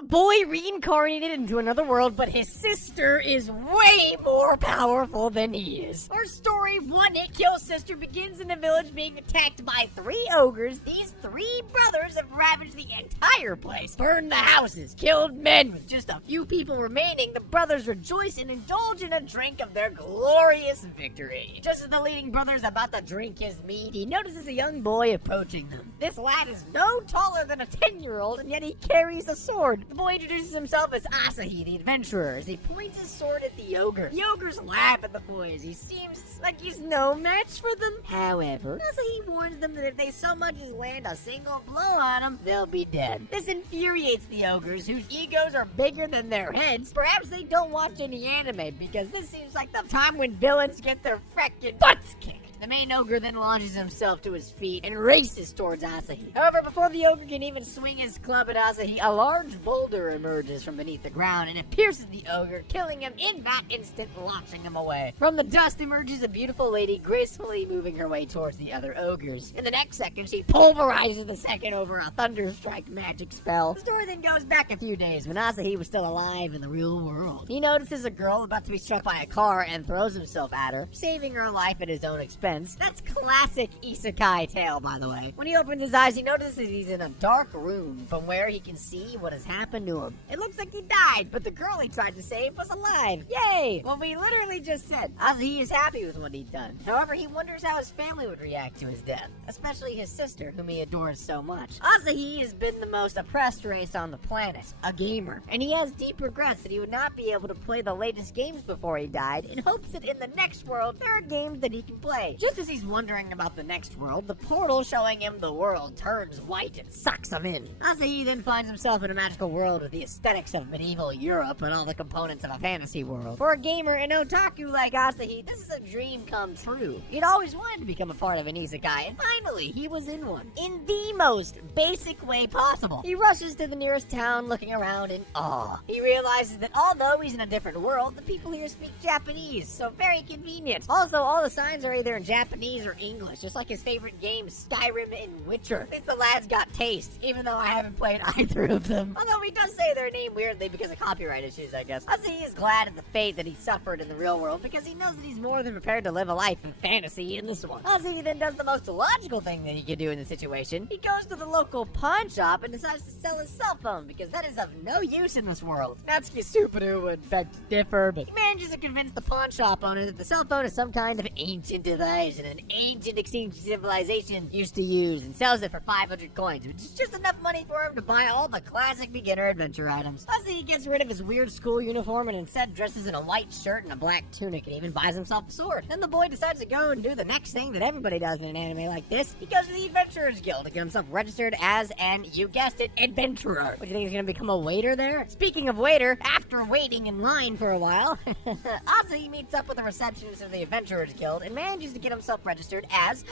A boy reincarnated into another world, but his sister is way more powerful than he is. Our story, one hit kill sister, begins in a village being attacked by 3 ogres. These 3 brothers have ravaged the entire place, burned the houses, killed men. With just a few people remaining, the brothers rejoice and indulge in a drink of their glorious victory. Just as the leading brother is about to drink his mead, he notices a young boy approaching them. This lad is no taller than a 10-year-old, and yet he carries a sword. The boy introduces himself as Asahi, the adventurer, as he points his sword at the ogre. The ogres laugh at the boy as he seems like he's no match for them. However, Asahi warns them that if they so much as land a single blow on him, they'll be dead. This infuriates the ogres, whose egos are bigger than their heads. Perhaps they don't watch any anime, because this seems like the time when villains get their frickin' butts kicked. The main ogre then launches himself to his feet and races towards Asahi. However, before the ogre can even swing his club at Asahi, a large boulder emerges from beneath the ground and it pierces the ogre, killing him in that instant, launching him away. From the dust emerges a beautiful lady, gracefully moving her way towards the other ogres. In the next second, she pulverizes the second over a thunderstrike magic spell. The story then goes back a few days when Asahi was still alive in the real world. He notices a girl about to be struck by a car and throws himself at her, saving her life at his own expense. That's classic isekai tale, by the way. When he opens his eyes, he notices he's in a dark room from where he can see what has happened to him. It looks like he died, but the girl he tried to save was alive. Yay! Well, we literally just said Asahi is happy with what he'd done. However, he wonders how his family would react to his death, especially his sister, whom he adores so much. Asahi has been the most oppressed race on the planet, a gamer, and he has deep regrets that he would not be able to play the latest games before he died, in hopes that in the next world, there are games that he can play. Just as he's wondering about the next world, the portal showing him the world turns white and sucks him in. Asahi then finds himself in a magical world with the aesthetics of medieval Europe and all the components of a fantasy world. For a gamer and otaku like Asahi, this is a dream come true. He'd always wanted to become a part of an isekai, and finally, he was in one. In the most basic way possible. He rushes to the nearest town, looking around in awe. He realizes that although he's in a different world, the people here speak Japanese, so very convenient. Also, all the signs are either in Japanese or English, just like his favorite games, Skyrim and Witcher. At least the lad's got taste, even though I haven't played either of them. Although he does say their name weirdly because of copyright issues, I guess. Asahi is glad at the fate that he suffered in the real world because he knows that he's more than prepared to live a life in fantasy in this one. Asahi then does the most logical thing that he could do in the situation. He goes to the local pawn shop and decides to sell his cell phone because that is of no use in this world. Natsuki Subaru would beg to differ, but he manages to convince the pawn shop owner that the cell phone is some kind of ancient device and an ancient extinct civilization used to use, and sells it for 500 coins, which is just enough money for him to buy all the classic beginner adventure items. Asahi gets rid of his weird school uniform and instead dresses in a white shirt and a black tunic and even buys himself a sword. Then the boy decides to go and do the next thing that everybody does in an anime like this. He goes to the Adventurers Guild to get himself registered as an, you guessed it, adventurer. What, do you think he's gonna become a waiter there? Speaking of waiter, after waiting in line for a while, Asahi meets up with the receptionist of the Adventurers Guild and manages to get himself registered as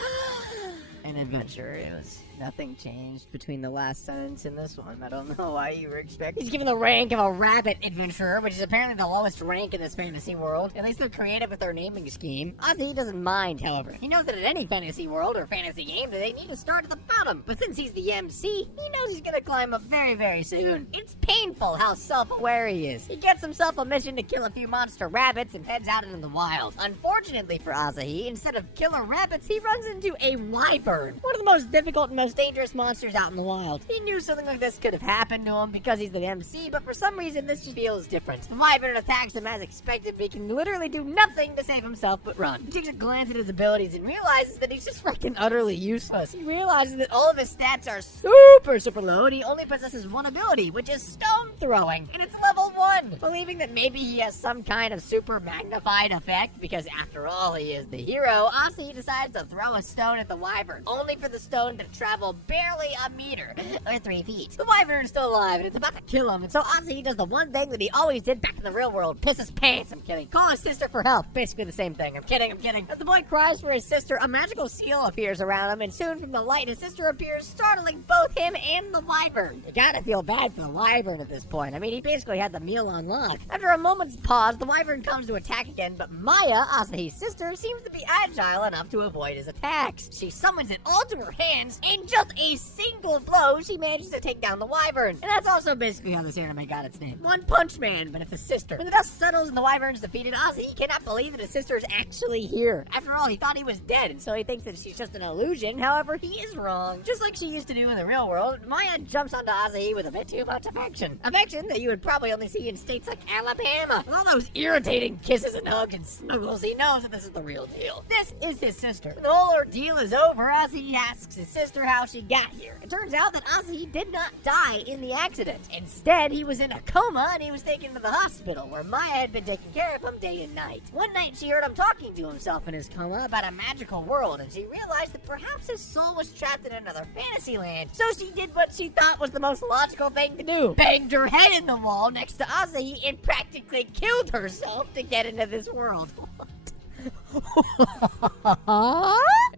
an adventurer. It was nothing changed between the last sentence and this one. I don't know why you were expecting. He's given the rank of a rabbit adventurer, which is apparently the lowest rank in this fantasy world. At least they're creative with their naming scheme. Asahi doesn't mind, however. He knows that in any fantasy world or fantasy game that they need to start at the bottom. But since he's the MC, he knows he's gonna climb up very, very soon. It's painful how self-aware he is. He gets himself a mission to kill a few monster rabbits and heads out into the wild. Unfortunately for Asahi, instead of killer rabbits, he runs into a wyvern. One of the most difficult and most dangerous monsters out in the wild. He knew something like this could have happened to him because he's the MC, but for some reason this just feels different. The wyvern attacks him as expected, but he can literally do nothing to save himself but run. He takes a glance at his abilities and realizes that he's just freaking utterly useless. He realizes that all of his stats are super low, and he only possesses one ability, which is stone throwing, and it's level 1. Believing that maybe he has some kind of super magnified effect, because after all, he is the hero, Asahi decides to throw a stone at the wyvern, only for the stone to travel barely a meter, or 3 feet. The wyvern is still alive, and it's about to kill him, and so Asahi does the one thing that he always did back in the real world, piss his pants. I'm kidding. Call his sister for help. Basically the same thing. I'm kidding. As the boy cries for his sister, a magical seal appears around him, and soon from the light, his sister appears, startling both him and the wyvern. You gotta feel bad for the wyvern at this point. I mean, he basically had the meal on lock. After a moment's pause, the wyvern comes to attack again, but Maya, Asahi's sister, seems to be agile enough to avoid his attacks. She summons it all to her hands and just a single blow, she manages to take down the wyvern. And that's also basically how this anime got its name. One Punch Man, but it's a sister. When the dust settles and the wyvern's defeated, Ozzy cannot believe that his sister is actually here. After all, he thought he was dead, and so he thinks that she's just an illusion. However, he is wrong. Just like she used to do in the real world, Maya jumps onto Ozzy with a bit too much affection. Affection that you would probably only see in states like Alabama. With all those irritating kisses and hugs and snuggles, he knows that this is the real deal. This is his sister. When the whole ordeal is over, Ozzy asks his sister how she got here. It turns out that Ozzy did not die in the accident. Instead, he was in a coma and he was taken to the hospital where Maya had been taking care of him day and night. One night, she heard him talking to himself in his coma about a magical world, and she realized that perhaps his soul was trapped in another fantasy land. So she did what she thought was the most logical thing to do. Banged her head in the wall next to Ozzy and practically killed herself to get into this world.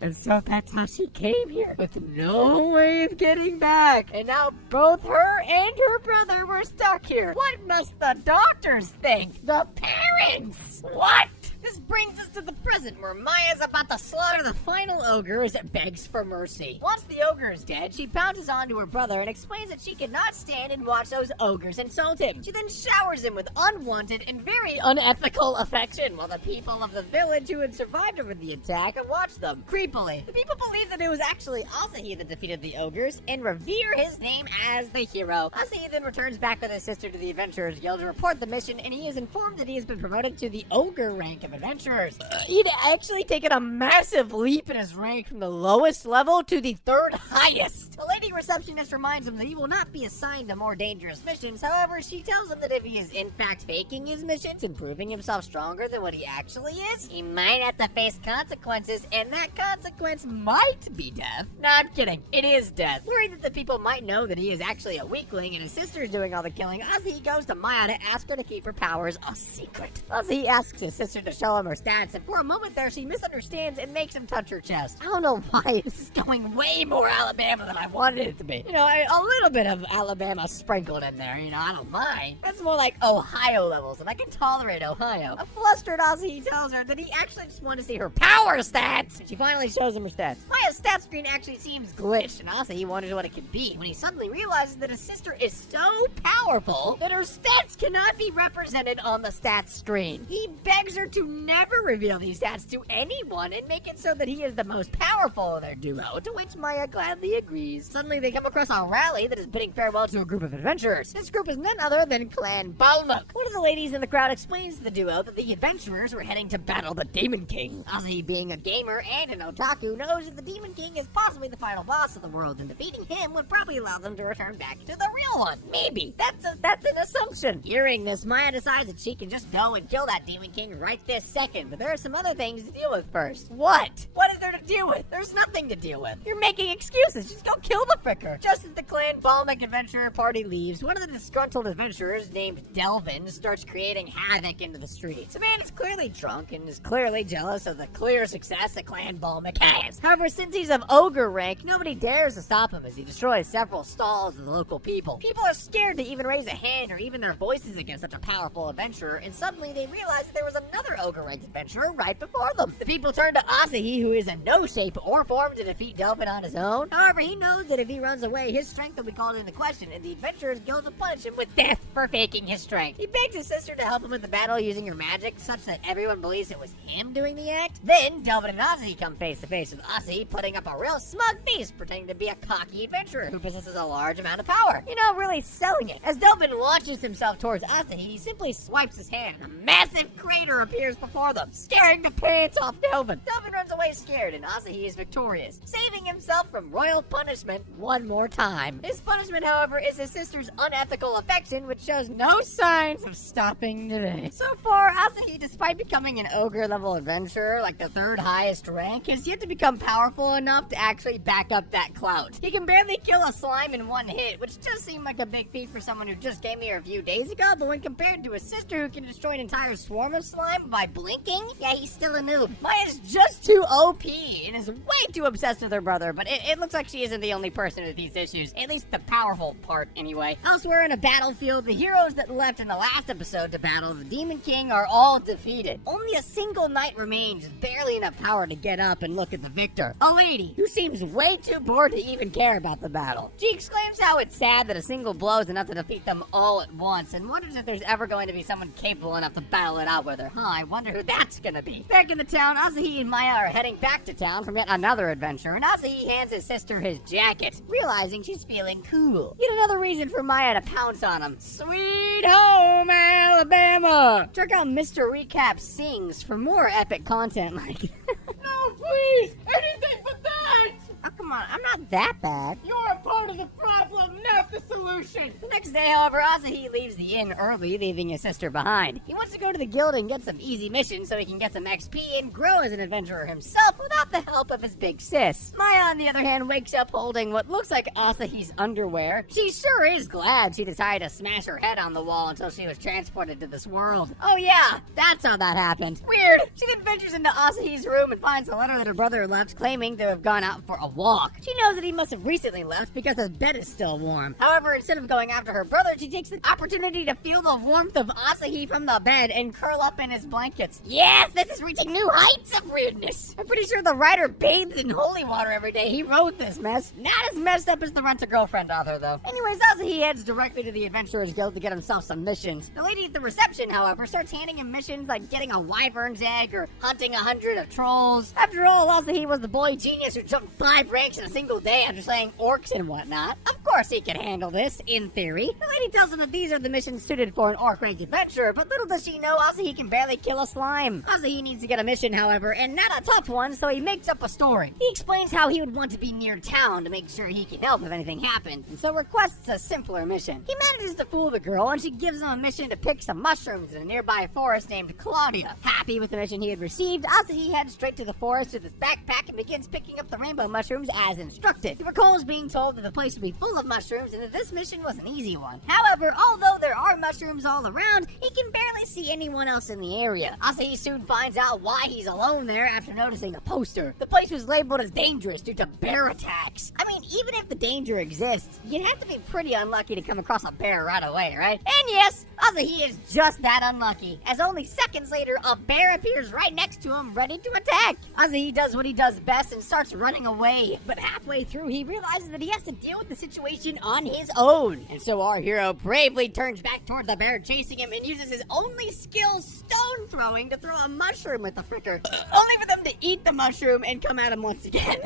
And so that's how she came here, with no way of getting back. And now both her and her brother were stuck here. What must the doctors think? The parents? What? This brings us to the present, where Maya's about to slaughter the final ogre as it begs for mercy. Once the ogre is dead, she pounces onto her brother and explains that she cannot stand and watch those ogres insult him. She then showers him with unwanted and very unethical affection, while the people of the village who had survived over the attack watch them creepily. The people believe that it was actually Asahi that defeated the ogres and revere his name as the hero. Asahi then returns back with his sister to the Adventurers Guild to report the mission, and he is informed that he has been promoted to the ogre rank of adventurers. He'd actually taken a massive leap in his rank from the lowest level to the third highest. The lady receptionist reminds him that he will not be assigned to more dangerous missions. However, she tells him that if he is in fact faking his missions and proving himself stronger than what he actually is, he might have to face consequences, and that consequence might be death. No, I'm kidding. It is death. Worried that the people might know that he is actually a weakling and his sister is doing all the killing, Ozzy goes to Maya to ask her to keep her powers a secret. Ozzy asks his sister to show him her stats, and for a moment there, she misunderstands and makes him touch her chest. I don't know why. This is going way more Alabama than I wanted it to be. You know, a little bit of Alabama sprinkled in there, you know, I don't mind. That's more like Ohio levels, and I can tolerate Ohio. A flustered Ozzy tells her that he actually just wanted to see her power stats. She finally shows him her stats. Maya's stat screen actually seems glitched, and Ozzy wonders what it could be when he suddenly realizes that his sister is so powerful that her stats cannot be represented on the stats screen. He begs her to never reveal these stats to anyone and make it so that he is the most powerful in their duo, to which Maya gladly agrees. Suddenly, they come across a rally that is bidding farewell to a group of adventurers. This group is none other than Clan Balmuk. One of the ladies in the crowd explains to the duo that the adventurers were heading to battle the Demon King. Ozzy, being a gamer and an otaku, knows that the Demon King is possibly the final boss of the world, and defeating him would probably allow them to return back to the real one. Maybe. That's an assumption. Hearing this, Maya decides that she can just go and kill that Demon King right this second, but there are some other things to deal with first. What? What is there to deal with? There's nothing to deal with. You're making excuses. Just go kill the fricker. Just as the Clan Balmuk adventurer party leaves, one of the disgruntled adventurers named Delvin starts creating havoc into the streets. The man is clearly drunk and is clearly jealous of the clear success that Clan Balmuk has. However, since he's of ogre rank, nobody dares to stop him as he destroys several stalls of the local people. People are scared to even raise a hand or even their voices against such a powerful adventurer, and suddenly they realize that there was another ogre ranked adventurer right before them. The people turn to Asahi, who is in no shape or form to defeat Delvin on his own. However, he knows that if he runs away, his strength will be called into question, and the adventurers go to punish him with death for faking his strength. He begs his sister to help him with the battle using her magic, such that everyone believes it was him doing the act. Then, Delvin and Asahi come face to face, with Asahi putting up a real smug face, pretending to be a cocky adventurer who possesses a large amount of power. You know, really selling it. As Delvin launches himself towards Asahi, he simply swipes his hand. A massive crater appears before them, scaring the pants off Delvin. Delvin runs away scared, and Asahi is victorious, saving himself from royal punishment one more time. His punishment, however, is his sister's unethical affection, which shows no signs of stopping today. So far, Asahi, despite becoming an ogre-level adventurer, like the third highest rank, has yet to become powerful enough to actually back up that clout. He can barely kill a slime in one hit, which does seem like a big feat for someone who just came here a few days ago, but when compared to his sister who can destroy an entire swarm of slime by by blinking? Yeah, he's still a noob. Maya's just too OP and is way too obsessed with her brother, but it looks like she isn't the only person with these issues. At least the powerful part, anyway. Elsewhere in a battlefield, the heroes that left in the last episode to battle the Demon King are all defeated. Only a single knight remains, barely enough power to get up and look at the victor. A lady who seems way too bored to even care about the battle. She exclaims how it's sad that a single blow is enough to defeat them all at once, and wonders if there's ever going to be someone capable enough to battle it out with her. I wonder who that's gonna be. Back in the town, Asahi and Maya are heading back to town from yet another adventure, and Asahi hands his sister his jacket, realizing she's feeling cool. Yet another reason for Maya to pounce on him. Sweet home Alabama! Check out Mr. Recap Sings for more epic content like No, please! Anything but that! Oh, come on, I'm not that bad. You're a part of the problem, not the solution! The next day, however, Asahi leaves the inn early, leaving his sister behind. He wants to go to the guild and get some easy missions so he can get some XP and grow as an adventurer himself without the help of his big sis. Maya, on the other hand, wakes up holding what looks like Asahi's underwear. She sure is glad she decided to smash her head on the wall until she was transported to this world. Oh yeah, that's how that happened. Weird! She then ventures into Asahi's room and finds a letter that her brother left, claiming to have gone out for a walk. She knows that he must have recently left because his bed is still warm. However, instead of going after her brother, she takes the opportunity to feel the warmth of Asahi from the bed and curl up in his blankets. Yes, this is reaching new heights of weirdness. I'm pretty sure the writer bathes in holy water every day. He wrote this mess. Not as messed up as the Rent-A-Girlfriend author, though. Anyways, Asahi heads directly to the Adventurers Guild to get himself some missions. The lady at the reception, however, starts handing him missions like getting a wyvern's egg or hunting 100 of trolls. After all, Asahi was the boy genius who jumped 5 ranks in a single day after slaying orcs and whatnot. Of course he can handle this, in theory. The lady tells him that these are the missions suited for an orc-ranked adventurer, but little does she know Asahi can barely kill a slime. Asahi needs to get a mission, however, and not a tough one, so he makes up a story. He explains how he would want to be near town to make sure he can help if anything happens, and so requests a simpler mission. He manages to fool the girl, and she gives him a mission to pick some mushrooms in a nearby forest named Claudia. Happy with the mission he had received, Asahi heads straight to the forest with his backpack and begins picking up the rainbow mushrooms as instructed. He recalls being told that the place would be full of mushrooms and that this mission was an easy one. However, although there are mushrooms all around, he can barely see anyone else in the area. Asahi soon finds out why he's alone there after noticing a poster. The place was labeled as dangerous due to bear attacks. I mean, even if the danger exists, you'd have to be pretty unlucky to come across a bear right away, right? And yes, Asahi is just that unlucky, as only seconds later, a bear appears right next to him, ready to attack. Asahi does what he does best and starts running away, but halfway through, he realizes that he has to deal with the situation on his own. And so our hero bravely turns back towards the bear chasing him and uses his only skill, stone throwing, to throw a mushroom at the fricker, only for them to eat the mushroom and come at him once again.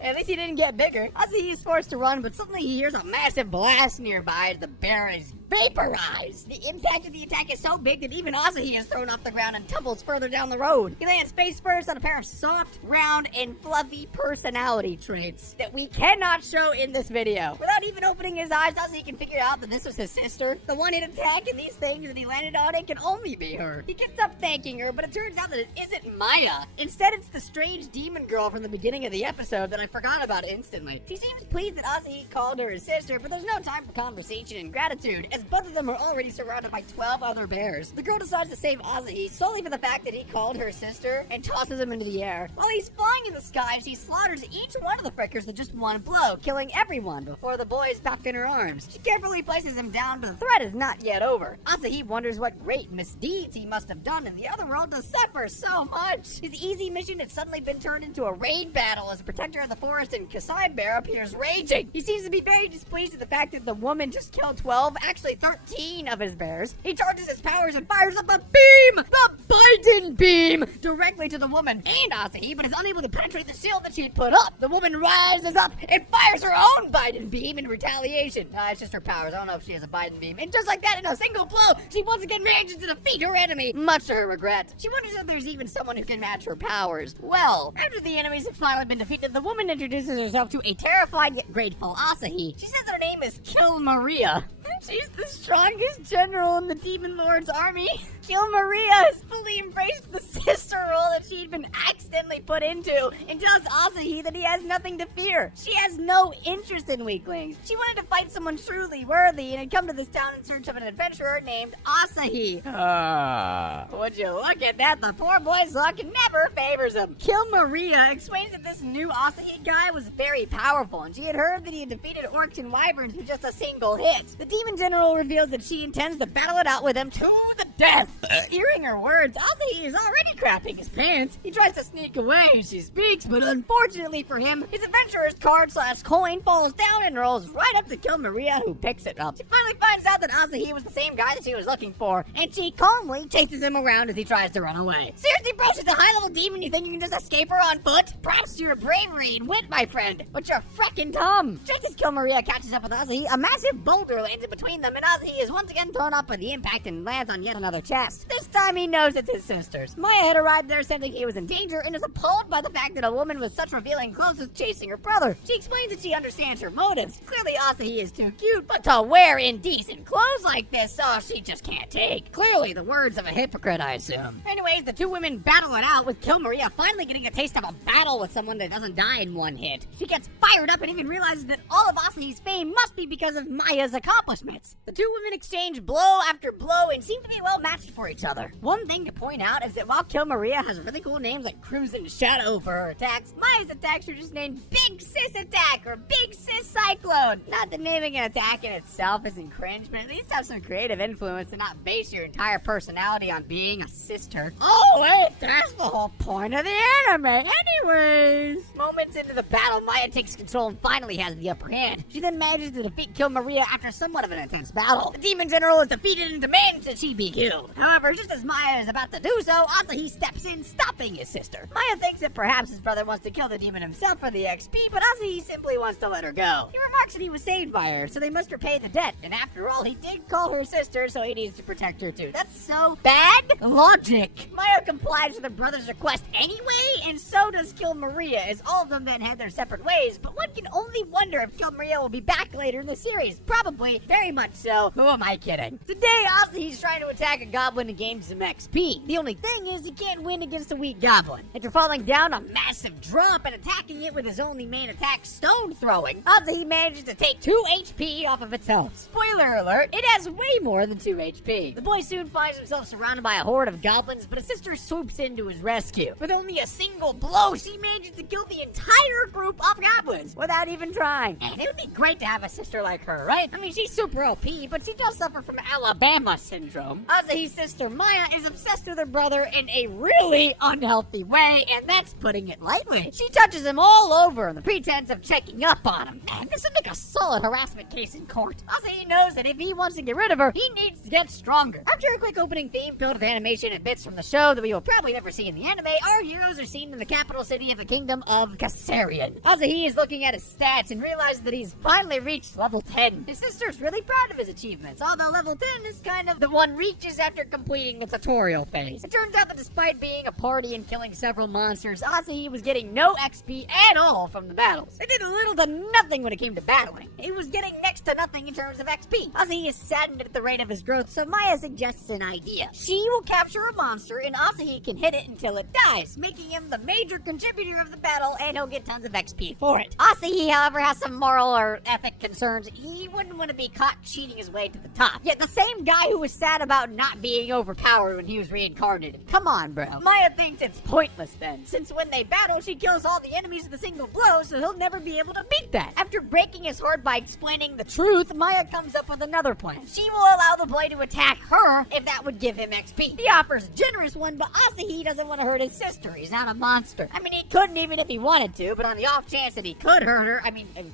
At least he didn't get bigger. Asahi is forced to run, but suddenly he hears a massive blast nearby as the bear is vaporized. The impact of the attack is so big that even Asahi is thrown off the ground and tumbles further down the road. He lands face first on a pair of soft, round, and fluffy personality traits that we cannot show in this video. Without even opening his eyes, Asahi can figure out that this was his sister. The one-hit attack and these things that he landed on, it can only be her. He gets up thanking her, but it turns out that it isn't Maya. Instead, it's the strange demon girl from the beginning of the episode that I forgot about instantly. She seems pleased that Asahi called her his sister, but there's no time for conversation and gratitude, as both of them are already surrounded by 12 other bears. The girl decides to save Asahi solely for the fact that he called her sister and tosses him into the air. While he's flying in the skies, he slaughters each one of the frickers with just one blow, killing everyone before the boy is back in her arms. She carefully places him down, but the threat is not yet over. Asahi wonders what great misdeeds he must have done in the other world to suffer so much. His easy mission had suddenly been turned into a raid battle as a protector of the forest and Kasai Bear appears raging. He seems to be very displeased at the fact that the woman just killed 12, actually 13 of his bears. He charges his powers and fires up a beam! The Biden beam! Directly to the woman and Asahi, but is unable to penetrate the shield that she had put up. The woman rises up and fires her own Biden beam in retaliation. It's just her powers. I don't know if she has a Biden beam. And just like that, in a single blow, she once again manages to defeat her enemy, much to her regret. She wonders if there's even someone who can match her powers. Well, after the enemies have finally been defeated, the woman introduces herself to a terrified yet grateful Asahi. She says her name is Kill Maria. She's the strongest general in the Demon Lord's army. Kill Maria has fully embraced the sister role that she'd been accidentally put into and tells Asahi that he has nothing to fear. She has no interest in weaklings. She wanted to fight someone truly worthy and had come to this town in search of an adventurer named Asahi. Would you look at that? The poor boy's luck never favors him. Kill Maria explains that this new Asahi guy was very powerful, and she had heard that he had defeated orcs and wyverns with just a single hit. The demon general reveals that she intends to battle it out with him to the death. Hearing her words, Asahi is already crapping his pants. He tries to sneak away as she speaks, but unfortunately for him, his adventurer's card/coin falls down and rolls right up to kill Maria, who picks it up. She finally finds out that Asahi was the same guy that she was looking for, and she calmly chases him around as he tries to run away. Seriously, bro, she's a high-level demon. You think you can just escape her on foot? Props to your bravery and wit, my friend, but you're frickin' dumb. Just as Kill Maria catches up with Asahi, a massive boulder lands in between them, and Asahi is once again thrown off by the impact and lands on yet another chest. This time he knows it's his sister's. Maya had arrived there sensing he was in danger and is appalled by the fact that a woman with such revealing clothes is chasing her brother. She explains that she understands her motives. Clearly Asahi is too cute, but to wear indecent clothes like this, she just can't take. Clearly the words of a hypocrite, I assume. Anyways, the two women battle it out, with Kill Maria finally getting a taste of a battle with someone that doesn't die in one hit. She gets fired up and even realizes that all of Asahi's fame must be because of Maya's accomplishments. The two women exchange blow after blow and seem to be well matched for each other. One thing to point out is that while Kill Maria has really cool names like Cruise and Shadow for her attacks, Maya's attacks are just named Big Sis Attack or Big Sis Cyclone. Not that naming an attack in itself isn't cringe, but at least have some creative influence and not base your entire personality on being a sister. Oh wait, that's the whole point of the anime. Anyways, moments into the battle, Maya takes control and finally has the upper hand. She then manages to defeat Kill Maria after somewhat of an intense battle. The demon general is defeated and demands that she be killed. However, just as Maya is about to do so, Asahi steps in, stopping his sister. Maya thinks that perhaps his brother wants to kill the demon himself for the XP, but Asahi simply wants to let her go. He remarks that he was saved by her, so they must repay the debt, and after all, he did call her sister, so he needs to protect her too. That's so bad logic. Maya complies with her brother's request anyway, and so does Kill Maria, as all of them then head their separate ways, but one can only wonder if Kill Maria will be back later in the series. Probably, very much so. Who am I kidding? Today, Asahi's trying to attack a goblin to gain some XP. The only thing is, he can't win against a weak goblin. After falling down a massive drop and attacking it with his only main attack, stone throwing, Asahi manages to take 2 HP off of its health. Spoiler alert, it has way more than 2 HP. The boy soon finds himself surrounded by a horde of goblins, but his sister swoops in to his rescue. With only a single blow, she manages to kill the entire group of goblins without even trying. And it would be great to have a sister like her, right? I mean, she's super OP, but she does suffer from Alabama syndrome. Asahi's sister Maya is obsessed with her brother in a really unhealthy way, and that's putting it lightly. She touches him all over on the pretense of checking up on him. Man, this would make a solid harassment case in court. Asahi knows that if he wants to get rid of her, he needs to get stronger. After a quick opening theme filled with animation and bits from the show that we will probably never see in the anime, our heroes are seen in the capital city of the kingdom of Kassarian. Asahi is looking at his stats and realizes that he's finally reached level 10. His sister's really proud of his achievements, although level 10 is kind of the one reaches after completing the tutorial phase. It turns out that despite being a party and killing several monsters, Asahi was getting no XP at all from the battles. It did little to nothing when it came to battling. He was getting next to nothing in terms of XP. Asahi is saddened at the rate of his growth, so Maya suggests an idea. She will capture a monster and Asahi can hit it until it dies, making him the major contributor of the battle, and he'll get tons of XP for it. Asahi, however, has some moral or ethic concerns. He wouldn't want to be caught cheating his way to the top. Yet the same guy who was sad about not being overpowered when he was reincarnated. Come on, bro. Maya thinks it's pointless then, since when they battle, she kills all the enemies with a single blow, so he'll never be able to beat that. After breaking his heart by explaining the truth, Maya comes up with another plan. She will allow the boy to attack her if that would give him XP. He offers a generous one, but Asahi doesn't want to hurt his sister. He's not a monster. I mean, he couldn't even if he wanted to, but on the off chance that he could hurt her,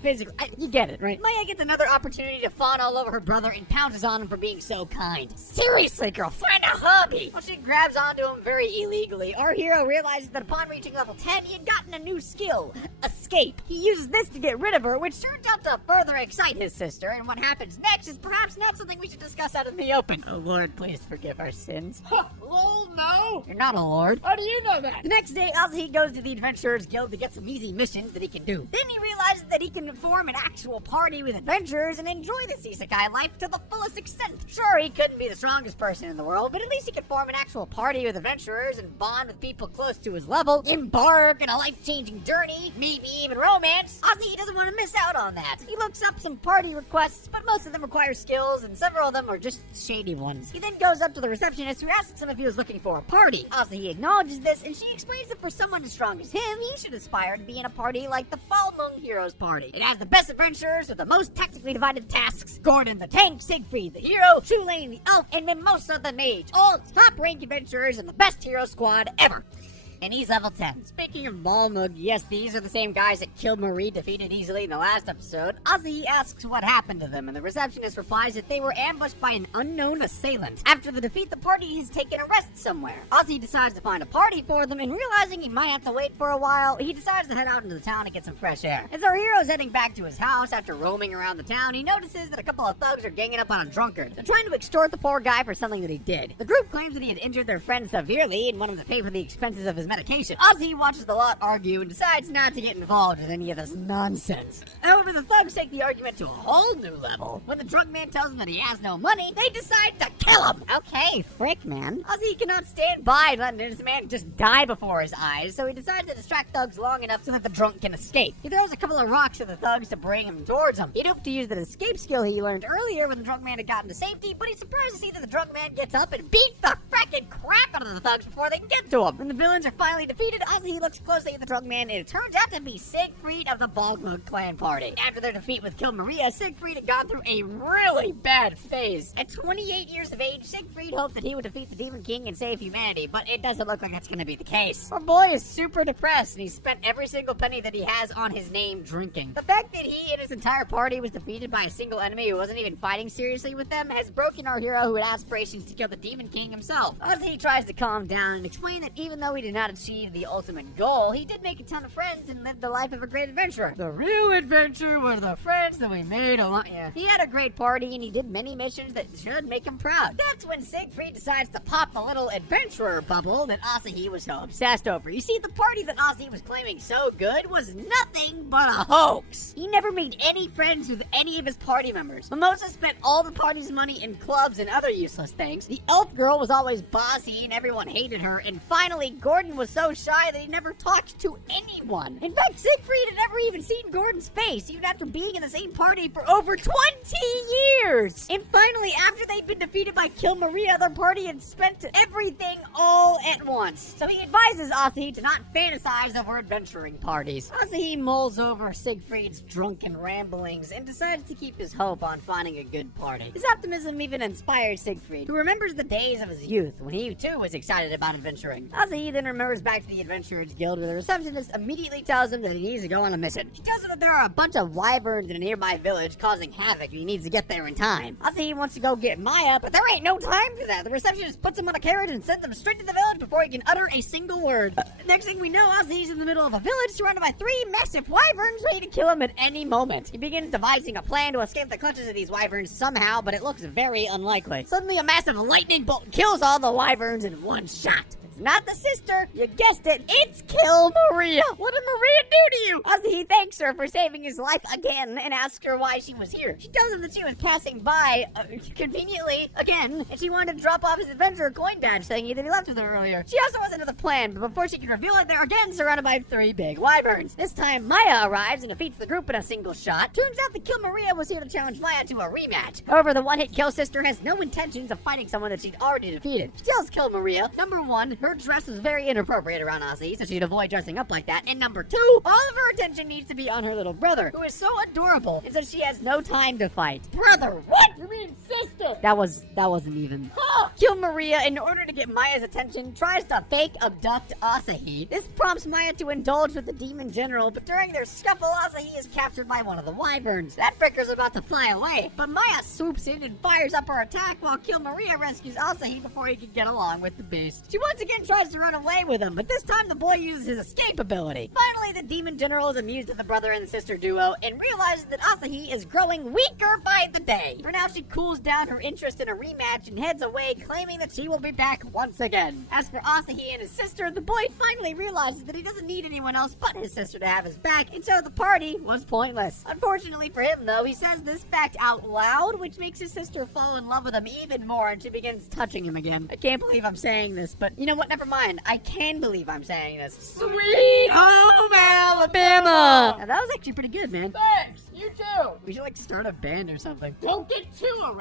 physically, you get it, right? Maya gets another opportunity to fawn all over her brother and pounces on him for being so kind. Seriously, girl, find a hobby! While she grabs onto him very illegally, our hero realizes that upon reaching level 10, he had gotten a new skill, escape. He uses this to get rid of her, which turns out to further excite his sister, and what happens next is perhaps not something we should discuss out in the open. Oh Lord, please forgive our sins. Lol, know. You're not a lord. How do you know that? The next day, Asahi goes to the Adventurers Guild to get some easy missions that he can do. Then he realizes that he can form an actual party with adventurers and enjoy the isekai life to the fullest extent. Sure, he couldn't be the strongest person in the world, but at least he could form an actual party with adventurers and bond with people close to his level, embark on a life-changing journey, maybe even romance. Asahi doesn't want to miss out on that. He looks up some party requests, but most of them require skills, and several of them are just shady ones. He then goes up to the receptionist, who asks him if he was looking for a party. Asahi acknowledges this, and she explains that for someone as strong as him, he should aspire to be in a party like the Falmung Heroes Party. It has the best adventurers with the most tactically divided tasks: Gordon the Tank, Siegfried the Hero, Shulane the Elf, and Mimosa the Mage. All top-ranked adventurers and the best hero squad ever. And he's level 10. Speaking of Balmug, yes, these are the same guys that killed Marie defeated easily in the last episode. Asahi asks what happened to them, and the receptionist replies that they were ambushed by an unknown assailant. After the defeat, the party has taken a rest somewhere. Asahi decides to find a party for them, and realizing he might have to wait for a while, he decides to head out into the town to get some fresh air. As our hero's heading back to his house after roaming around the town, he notices that a couple of thugs are ganging up on a drunkard. They're trying to extort the poor guy for something that he did. The group claims that he had injured their friend severely and wanted to pay for the expenses of his medication. Asahi watches the lot argue and decides not to get involved in any of this nonsense. However, the thugs take the argument to a whole new level. When the drunk man tells them that he has no money, they decide to kill him. Okay, frick, man. Asahi cannot stand by letting this man just die before his eyes, so he decides to distract thugs long enough so that the drunk can escape. He throws a couple of rocks at the thugs to bring him towards him. He'd hoped to use the escape skill he learned earlier when the drunk man had gotten to safety, but he's surprised to see that the drunk man gets up and beats the fracking crap out of the thugs before they can get to him. When the villains are finally defeated, Asahi looks closely at the drunk man, and it turns out to be Siegfried of the Balmug clan party. After their defeat with Kill Maria, Siegfried had gone through a really bad phase. At 28 years of age, Siegfried hoped that he would defeat the Demon King and save humanity, but it doesn't look like that's going to be the case. Our boy is super depressed, and he spent every single penny that he has on his name drinking. The fact that he and his entire party was defeated by a single enemy who wasn't even fighting seriously with them has broken our hero, who had aspirations to kill the Demon King himself. Asahi tries to calm down and explain that even though he did not achieve the ultimate goal, he did make a ton of friends and lived the life of a great adventurer. The real adventure were the friends that we made along. Yeah. He had a great party and he did many missions that should make him proud. That's when Siegfried decides to pop the little adventurer bubble that Asahi was so obsessed over. You see, the party that Asahi was claiming so good was nothing but a hoax. He never made any friends with any of his party members. Mimosa spent all the party's money in clubs and other useless things. The elf girl was always bossy and everyone hated her. And finally, Gordon was so shy that he never talked to anyone. In fact, Siegfried had never even seen Gordon's face, even after being in the same party for over 20 years. And finally, after they'd been defeated by Kill Maria, their party had spent everything all at once. So he advises Asahi to not fantasize over adventuring parties. Asahi mulls over Siegfried's drunken ramblings and decides to keep his hope on finding a good party. His optimism even inspires Siegfried, who remembers the days of his youth when he too was excited about adventuring. Asahi then remembers back to the Adventurers Guild, where the receptionist immediately tells him that he needs to go on a mission. She tells him that there are a bunch of wyverns in a nearby village causing havoc and he needs to get there in time. Asahi wants to go get Maya, but there ain't no time for that. The receptionist puts him on a carriage and sends him straight to the village before he can utter a single word. Next thing we know, Asahi's in the middle of a village surrounded by 3 massive wyverns ready to kill him at any moment. He begins devising a plan to escape the clutches of these wyverns somehow, but it looks very unlikely. Suddenly, a massive lightning bolt kills all the wyverns in one shot. Not the sister, you guessed it, it's Kill Maria. What did Maria do to you? Asahi thanks her for saving his life again and asks her why she was here. She tells him that she was passing by, conveniently, again, and she wanted to drop off his adventurer coin badge thingy that he left with her earlier. She also was into the plan, but before she could reveal it, they're again surrounded by 3 big wyverns. This time, Maya arrives and defeats the group in a single shot. Turns out that Kill Maria was here to challenge Maya to a rematch. However, the one-hit kill sister has no intentions of fighting someone that she'd already defeated. She tells Kill Maria, number 1, her dress was very inappropriate around Asahi, so she'd avoid dressing up like that. And number 2, all of her attention needs to be on her little brother, who is so adorable, and so she has no time to fight. Brother, what? You mean sister? That wasn't even. Kill Maria, in order to get Maya's attention, tries to fake abduct Asahi. This prompts Maya to indulge with the demon general, but during their scuffle, Asahi is captured by one of the wyverns. That fricker's about to fly away, but Maya swoops in and fires up her attack while Kill Maria rescues Asahi before he can get along with the beast. She once again tries to run away with him, but this time the boy uses his escape ability. Finally, the demon general is amused at the brother and the sister duo and realizes that Asahi is growing weaker by the day. For now, she cools down her interest in a rematch and heads away claiming that she will be back once again. As for Asahi and his sister, the boy finally realizes that he doesn't need anyone else but his sister to have his back, and so the party was pointless. Unfortunately for him, though, he says this fact out loud, which makes his sister fall in love with him even more, and she begins touching him again. I can't believe I'm saying this, but you know what? Never mind. I can believe I'm saying this. Sweet Home Alabama! Now, that was actually pretty good, man. Thanks. You too. We should, like, start a band or something. Don't get too around.